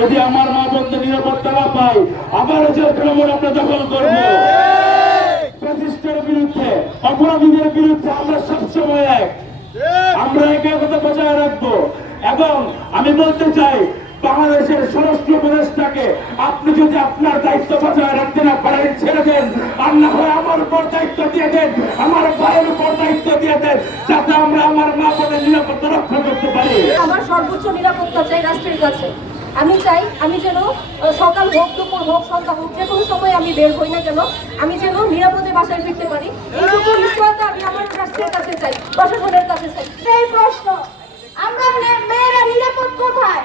যদি আমার মা বোনদের নিরাপত্তা না পাই আবার যে তৃণমূল আমরা দখল করবো। প্রতিষ্ঠার বিরুদ্ধে অপরাধীদের বিরুদ্ধে আমরা সবসময় এক, আমরা একতা বজায় রাখবো। এবং আমি বলতে চাই বাংলাদেশের স্বরাষ্ট্র উপদেষ্টাকে আপনি যদি আপনার দায়িত্ব বজায় রাখতে না পারেন ছেড়ে দেন, আর না হয় আমার উপর দায়িত্ব দিয়ে দেন, আমার ভাইয়ের উপর দায়িত্ব দিয়ে দেন, যাতে আমরা আমার মা বোনের নিরাপত্তা রক্ষা করতে পারি। আমার সর্বোচ্চ নিরাপত্তা চাই রাষ্ট্রের কাছে। আমি চাই আমি যেন সকাল হোক, দুপুর হোক, সন্ধ্যা হোক, যে কোনো সময় আমি বের হই না কেন, আমি যেন নিরাপদে বাসায় ফিরতে পারি। এইটুকু নিশ্চয়তা আমি আমার রাষ্ট্রের কাছে চাই, প্রশাসনের কাছে চাই। এই প্রশ্ন, আমরা মেয়েরা নিরাপদ কোথায়?